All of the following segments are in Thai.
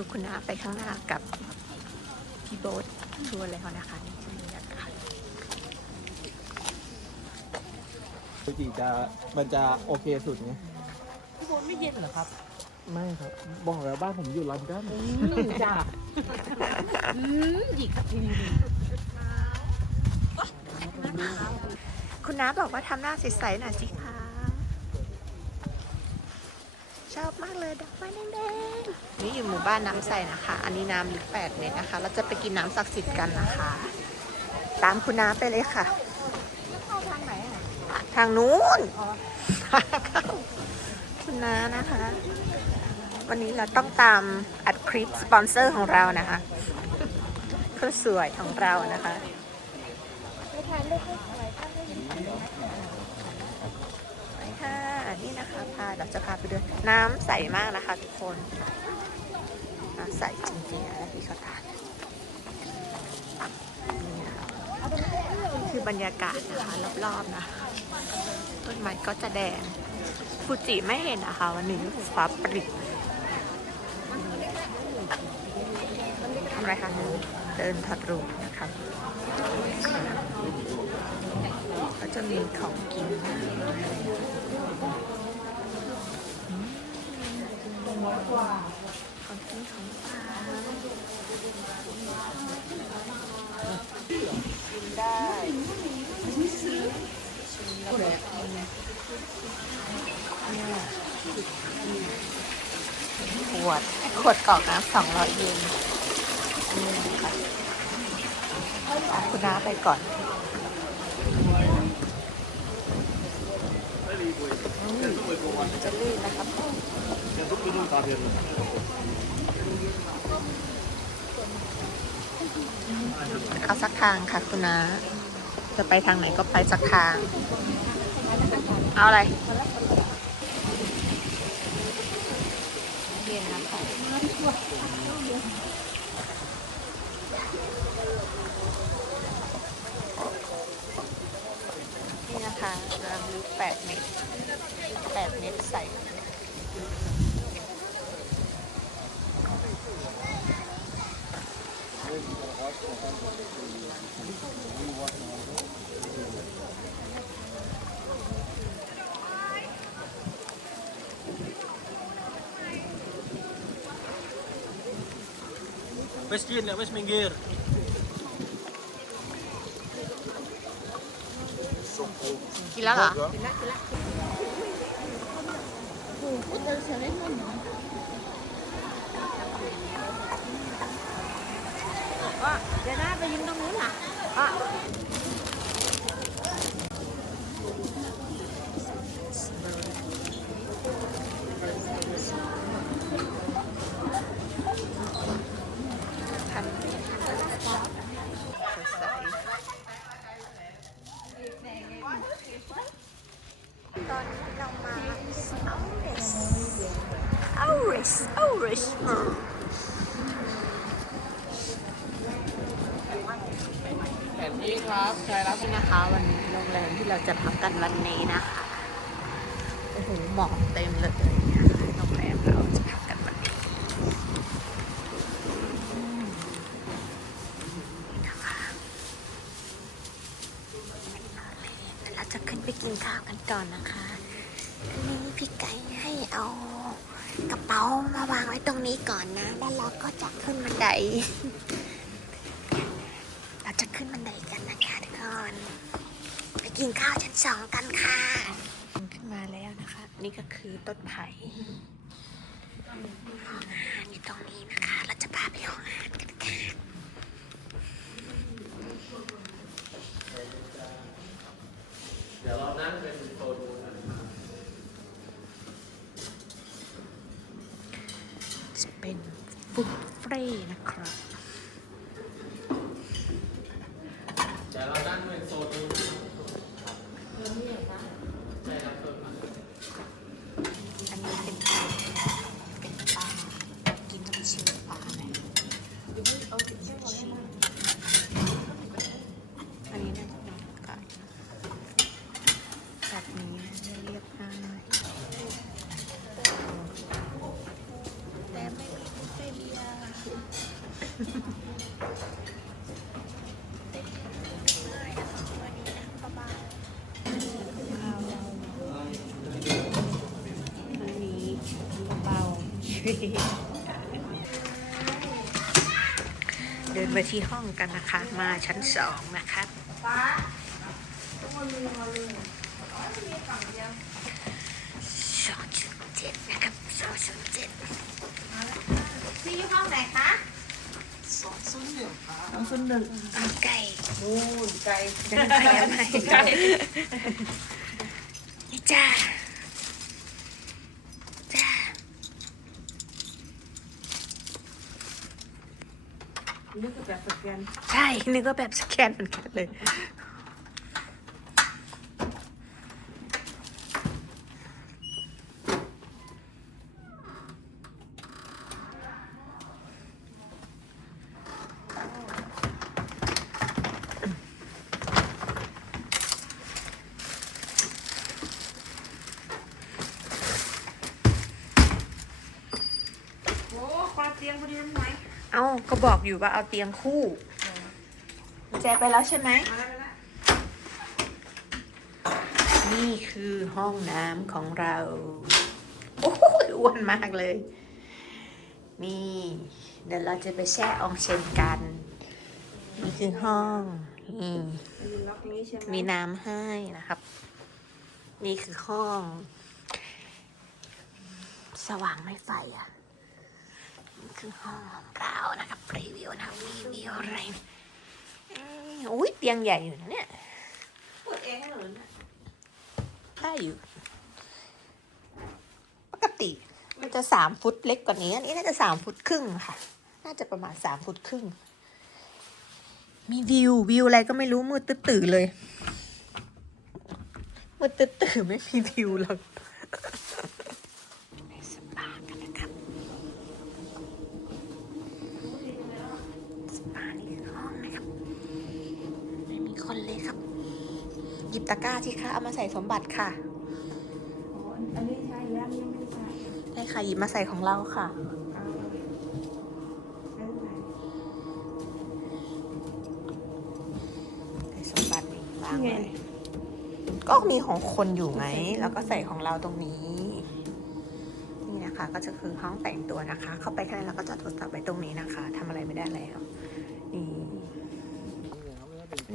ดูคุณน้าไปข้างหน้ากับพี่โบ๊ททัวร์เลยเขานะคะนี่คือบรรยากาศปกติจะมันจะโอเคสุดไงพี่โบนไม่เย็นเหรอครับ ไม่ครับ บอกแล้วบ้านผมอยู่ลอนดอนอืมจ้าอืมหยิกทีวีคุณน้าบอกว่าทำหน้าใสๆหน่อยสิคะ ช อบมากเลยดอกไม้แดงๆนี่อยู่หมู่บ้านน้ำใสนะคะ อันนี้น้ำลึก8เมตรนะคะ เราจะไปกินน้ำศักดิ์สิทธิ์กันนะคะ ตามคุณน้าไปเลยค่ะเข้าทางไหนอะทางนู้นอ๋อเข้าคุณน้านะคะ วันนี้เราต้องตามอัดคลิปสปอนเซอร์ของเรานะคะคนสวยของเรานะคะ ไม่ทานลูกอะไรก็ได้ยิน ไปค่ะ นี่นะคะพาเราจะพาไปเดินน้ำใสมากนะคะทุกคนน้ำใสจริงๆนะที่เขาทานี่นะคะคือบรรยากาศนะคะรอบๆนะต้นไม้ก็จะแดงฟูจิไม่เห็นนะคะ วันนี้ฟ้าปริบทำไรคะเดินถัดรูปนะคะก็จะมีของกิน ของกินของฝากกินได้ขวด ขวดกรอกน้ำสองร้อยเยนนี่นะคะเอาคุณน้าไปก่อนอืม จะลื่นนะครับเอาสักทางค่ะคุณน้าจะไปทางไหนก็ไปสักทาง เอาอะไรเย็นนะคะนี่นะคะน้ำลึก8เมตร 8 เมตรใส Wes Gin, ya, wes minggir. Gila กินแล้วเหรอว่าเดี๋ยวหน้าไปยืนตรงนู้นอะอะพันเมตรสดใสตอนนี้เรามาเอาเรสเอาเรสเอาเรส แผนที่ครับใครรับ นี่นะคะ วันนี้โรงแรมที่เราจะพักกันวันนี้นะคะ โอ้โหหมอก เต็มเลยนะคะโรงแรมเราจะพักกันวันนี้นี่นะคะเดี๋ยวเราจะขึ้นไปกินข้าวกันก่อนนะคะอันนี้พี่ไก่ให้เอากระเป๋ามาวางไว้ตรงนี้ก่อนนะ แล้วเราก็จะขึ้นบันได เราจะขึ้นบันไดกันนะคะทุกคน ไปกินข้าวชั้นสองกันค่ะ ขึ้นมาแล้ว นี้ก็คือต้นไผ่ห้องอาหารอยู่ตรงนี้นะคะ เราจะพาไปห้องอาหารกันค่ะ เดี๋ยวเรานั่งเป็นโซนนู้นนะ จะเป็นบุฟเฟ่ต์นะครับ เดี๋ยวเรานั่งเป็นโซนนู้นใช่ครับโซนนั้น อันนี้เป็นปลาเป็นปลากินต้องชิมปลาไหมอันนี้น่าจะเป็นไก่แบบนี้เรียบง่ายแต่ไม่มีบุฟเฟ่ต์เบียร์ อันนี้เบา เดินไปที่ห้องกันนะคะ มาชั้นสองนะคะสองจุดเจ็ดนะครับสองจุดเจ็ดพี่ห้องไหนคะสองศูนย์หนึ่งครับสองศูนย์หนึ่งเอาไก่นู่นไกลเดินไปเอาไปไกลนี่จ้าจ้า นึกว่าแบบสแกน ใช่ นึกว่าแบบสแกนเหมือนกันเลย โอ้คนละเตียงพอดีนั้นไหม เอ้า ก็บอกอยู่ว่าเอาเตียงคู่แจไปแล้วใช่ไหมมาแล้วมาแล้วนี่คือห้องน้ำของเรา โอ้โหอ้วนมากเลย นี่ เดี๋ยวเราจะไปแช่อองเชนกัน นี่คือห้องนี่มีล็อกนี้ใช่ไหมมีน้ำให้นะครับ นี่คือห้อง สว่างไม่ไฟอะนี่ คือห้องของเรานะครับรีวิวนะครับมีมีอะไรเอ้ยอุ้ยเตียงใหญ่อยู่นะเนี่ยเปิดเองเหรอเนี่ยได้อยู่ ปกติ มันจะสามฟุตเล็กกว่านี้ อันนี้น่าจะสามฟุตครึ่งค่ะ น่าจะประมาณสามฟุตครึ่ง มีวิววิวอะไรก็ไม่รู้มืดตื้อๆเลยมืดตื้อๆไม่มีวิวหรอกไปสปากันนะครับ สปานี่คือห้องนะครับ ไม่มีคนเลยครับ หยิบตะกร้าที่ค่ะ เอามาใส่สมบัติค่ะอ๋ออันนี้ใช่แล้วอันนี้ไม่ใช่ได้ค่ะหยิบมาใส่ของเราค่ะเอาอันไหนใส่สมบัตินี่วางไว้ก็มีของคนอยู่ไงแล้วก็ใส่ของเราตรงนี้ นี่นะคะ ก็จะคือห้องแต่งตัวนะคะ เข้าไปข้างในแล้วก็จอดโทรศัพท์ไว้ตรงนี้นะคะทำอะไรไม่ได้แล้ว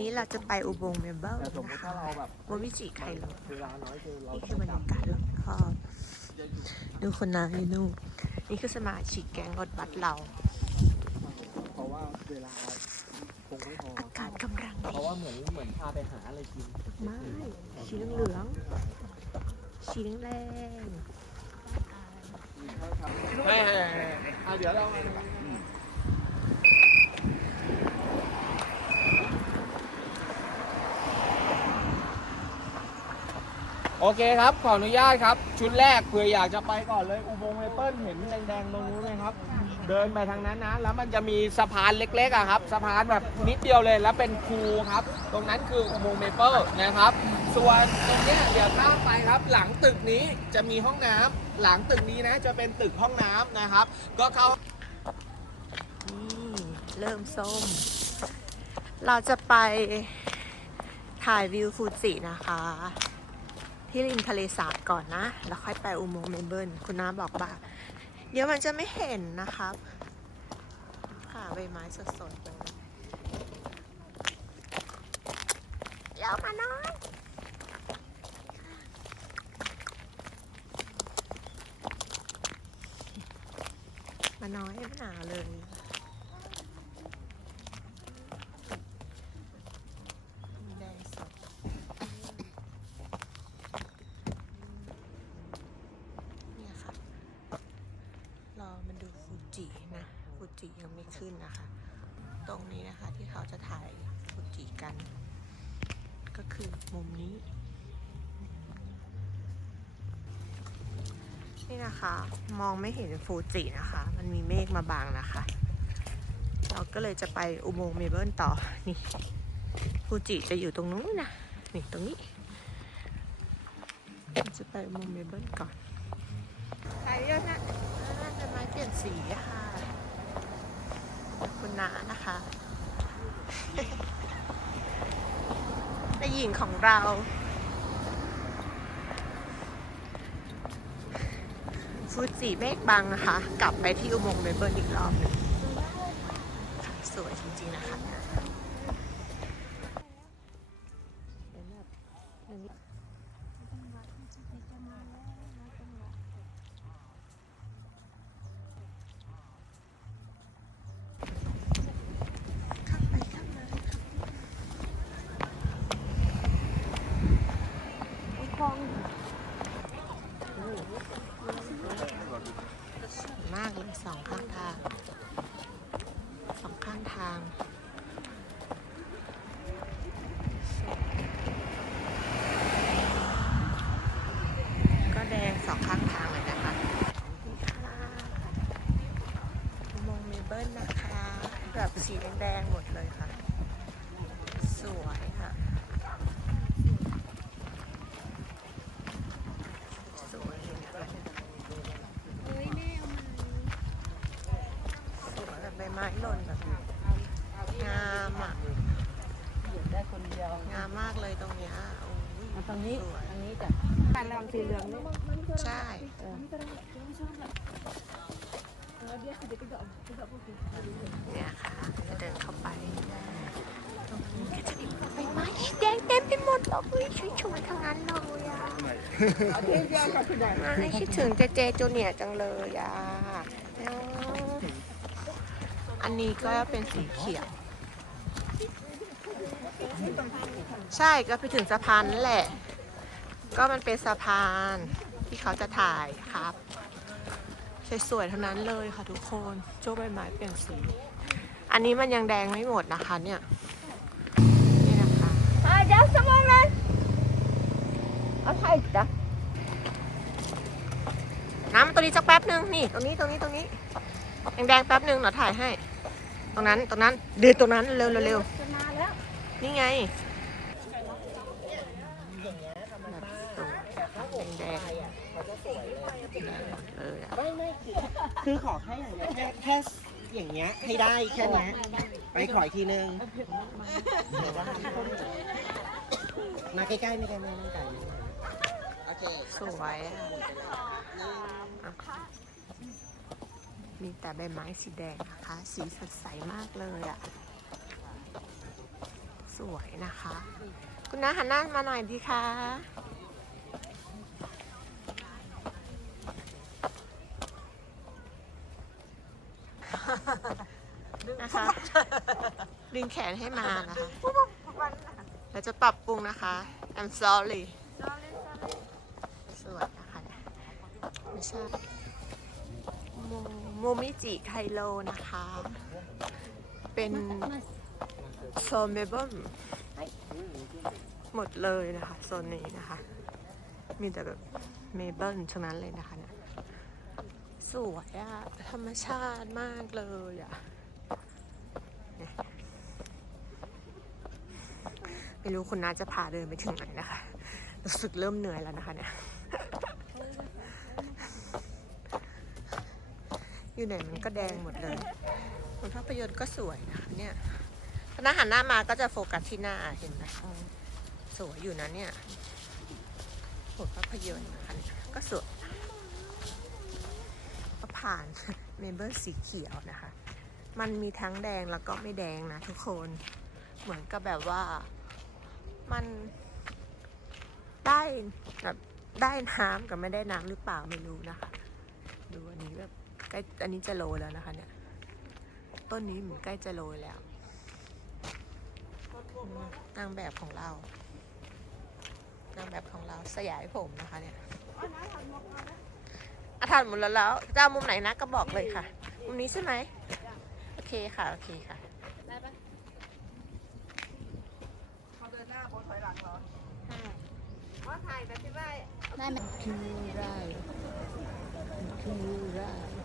นี่วันนี้เราจะไปอุโบงค์เมมเบอร์แต่สมมนะติคะถ้าเราแบบว่าวิจิใครหรอเวลาน้อยคือเรานี่คือบรรยากาศรอบๆดูคนนานี่นู่นนี่คือสมาชิกแก๊งรถบัสเราเพราะว่าเวลาคงไม่พออากาศกำลังเพดีราะว่าเหมือนเหมือนพาไปหาอะไรกินไม่สีเหลืองๆสีแดงใช่เดี๋ยวเรา โอเคครับ ขออนุญาตครับ ชุดแรกเผื่ออยากจะไปก่อนเลย อุโมงค์เมเปิลเห็นแดงๆตรงนู้นไหมครับ เดินไปทางนั้นนะ แล้วมันจะมีสะพานเล็กๆอะครับ สะพานแบบนิดเดียวเลย แล้วเป็นคูครับ ตรงนั้นคืออุโมงค์เมเปิลนะครับ ส่วนตรงเนี้ยเดี๋ยวข้ามไปครับ หลังตึกนี้จะมีห้องน้ำหลังตึกนี้นะจะเป็นตึกห้องน้ำนะครับ ก็เข้านี่เริ่มส้ม เราจะไปถ่ายวิวฟูจินะคะ ที่ริมทะเลสาบก่อนนะ แล้วค่อยไปอุโมงค์เมลเบิร์นคุณน้าบอกว่า เดี๋ยวมันจะไม่เห็นนะครับ ค่ะใบไม้สดๆเลยเดี๋ยวมาน้อยมาน้อยไม่หนาวเลย แดงสดเนี่ยครับ รอมันดูฟูจินะ ฟูจิยังไม่ขึ้นนะคะ ตรงนี้นะคะที่เขาจะถ่ายฟูจิกัน ก็คือมุมนี้ นี่นะคะ มองไม่เห็นฟูจินะคะ มันมีเมฆมาบังนะคะ เราก็เลยจะไปอุโมงค์เมเบิลต่อ นี่ ฟูจิจะอยู่ตรงนู้นนะ นี่ตรงนี้ จะไปอุโมงค์เมเบิลก่อนถ่ายเยอะนะอ่าเป็นไม้เปลี่ยนสีค่ะ คุณคุณนานะคะและหญิงของเรา ฟูจิเมฆบังนะคะ กลับไปที่อุโมงค์เมเบิลอีกรอบหนึงค่งสวยจริงๆนะคะเนี่ยข้ามไปข้ามมาสวยมากเลยสองข้างทาง สองข้างทาง ก็แดงสองข้างทางเลยนะคะนี่ค่ะอุโมงค์เมเบิลนะคะ แบบสีแดงๆหมดเลยค่ะ สวยค่ะ สวยเลยนะคะสวยแบบใบไม้หล่นแบบงามอะ ได้คนเดียว งามมากเลยตรงเนี้ยโอ้ยมาตรงนี้ สวยทางนี้จ้ะการลำสีเหลืองนี่ใช่ เนี่ยค่ะจะเดินเข้าไป ตรงนี้ก็จะมีใบไม้แดงเต็มไปหมดเลยช่วยๆทั้งนั้นเลยอะไม่คิดถึงเจเจจูเนียร์จังเลยอะ อันนี้ก็เป็นสีเขียว ใช่ก็ไปถึงสะพานนั่นแหละ ก็มันเป็นสะพานที่เขาจะถ่ายครับสวยๆทั้งนั้นเลยค่ะทุกคนโจ้ใบไม้เปลี่ยนสี อันนี้มันยังแดงไม่หมดนะคะเนี่ยนี่นะคะเดี๋ยวสมองเลยเอาไทยจ้ะน้ำตัวนี้จักแป๊บนึงนี่ตรงนี้ตรงนี้ตรงนี้แดงๆแป๊บนึงเดี๋ยวถ่ายให้ ตรงนั้นตรงนั้นเดินตรงนั้นเร็วๆเร็วจะมาแล้วๆ นี่ไงแบบสวยแดงๆแดงหมดเลยอะไม่ไม่คือคือขอแค่อย่างเงี้ยแค่แค่อย่างเงี้ยให้ได้แค่เนี้ยไปขออีกทีนึงมาใกล้ๆไม่ไกลไม่ไกลโอเคสวยอะอะมีแต่ใบไม้สีแดงนะคะ สีสดใสมากเลยอะ สวยนะคะ คุณน้าหันหน้ามาหน่อยดีคะนะคะดึงแขนให้มานะคะเราจะปรับปรุงนะคะ I'm sorry สวยนะคะเนี่ยไม่ใช่โมโมมิจิไคโลนะคะ เป็น โซนเมเบิลหมดเลยนะคะโซนนี้นะคะ มีแต่แบบเมเบิลทั้งนั้นเลยนะคะเนี่ยสวยอะธรรมชาติมากเลยอะเนี่ยไม่รู้คุณน้าจะพาเดินไปถึงไหนนะคะรู้สึกเริ่มเหนื่อยแล้วนะคะเนี่ย อยู่ไหนมันก็แดงหมดเลยบนภาพยนตร์ก็สวยนะคะเนี่ย ถ้าหันหน้ามาก็จะโฟกัสที่หน้าเห็นไหมสวยอยู่นะเนี่ยบทภาพยนตร์นะคะเนี่ยก็สวยก็ผ่านเมมเบอร์สีเขียวนะคะ มันมีทั้งแดงแล้วก็ไม่แดงนะทุกคน เหมือนกับแบบว่ามันได้แบบได้น้ำกับไม่ได้น้ำหรือเปล่าไม่รู้นะคะ ดูอันนี้แบบใกล้อันนี้จะโรยแล้วนะคะเนี่ย ต้นนี้เหมือนใกล้จะโรยแล้ว นางแบบของเรา นางแบบของเราสยายผมนะคะเนี่ยอาถานหมดแล้วแล้วจะเอามุมไหนนะก็บอกเลยค่ะ มุมนี้ใช่ไหมโอเคค่ะ โอเคค่ะ ได้ไหมคือไรคือไร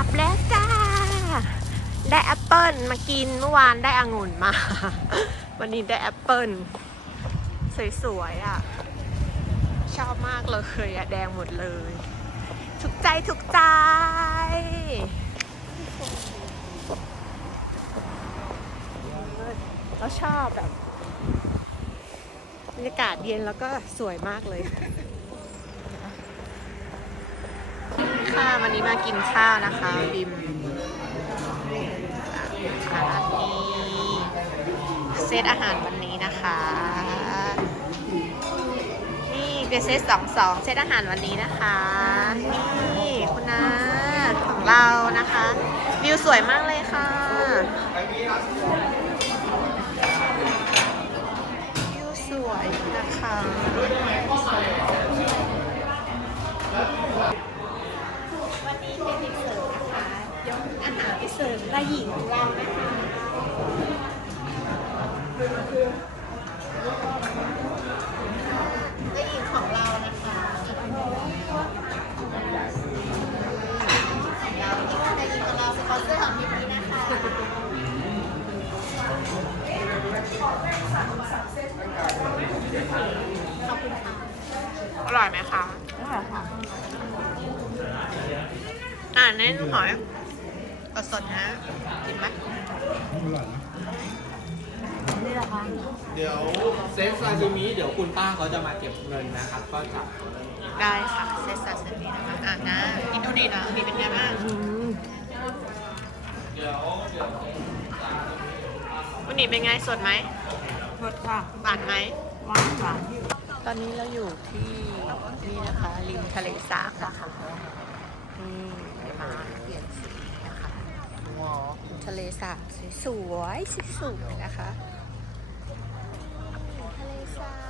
ับแล้วจ้า ได้แอปเปิลมากินเมื่อวานได้องุ่นมา วันนี้ได้แอปเปิลสวยๆอะ ชอบมากเลยอะแดงหมดเลย ถูกใจถูกใจเราชอบแบบบรรยากาศเย็นแล้วก็สวยมากเลย ค่ะ วันนี้มากินข้าวนะคะบิมอาหารนี้เซตอาหารวันนี้นะคะ นี่เป็นเซตสองสองเซตอาหารวันนี้นะคะ นี่คุณนาของเรานะคะ วิวสวยมากเลยค่ะวิวสวยนะคะ วันนี้เป็นเด็กเสิร์ฟนะคะยกอาหารไปเสิร์ฟนายหญิงของเรานะคะนายหญิงของเรานะคะนายหญิงของเราสปอนเซอร์ของทริปนี้นะคะอร่อยไหมคะ อร่อยค่ะ อ่าเน้นหอย สดๆนะกินไหมนี่แหละค่ะเดี๋ยวเซตซาซิมิเดี๋ยวคุณป้าเขาจะมาเก็บเงินนะครับ ก็จะได้ค่ะเซตซาซิมินะคะอ่านะกินดูดีนะดีเป็นไงบ้างวันนี้เป็นไงสดไหมสดค่ะหวานไหมหวานหวานตอนนี้เราอยู่ที่นี่นะคะริมทะเลสาบนะคะนี่เดี๋ยวมาเปลี่ยนสีนะคะริม ทะเลสาบสวยๆสวยๆนะคะทะเลสาบ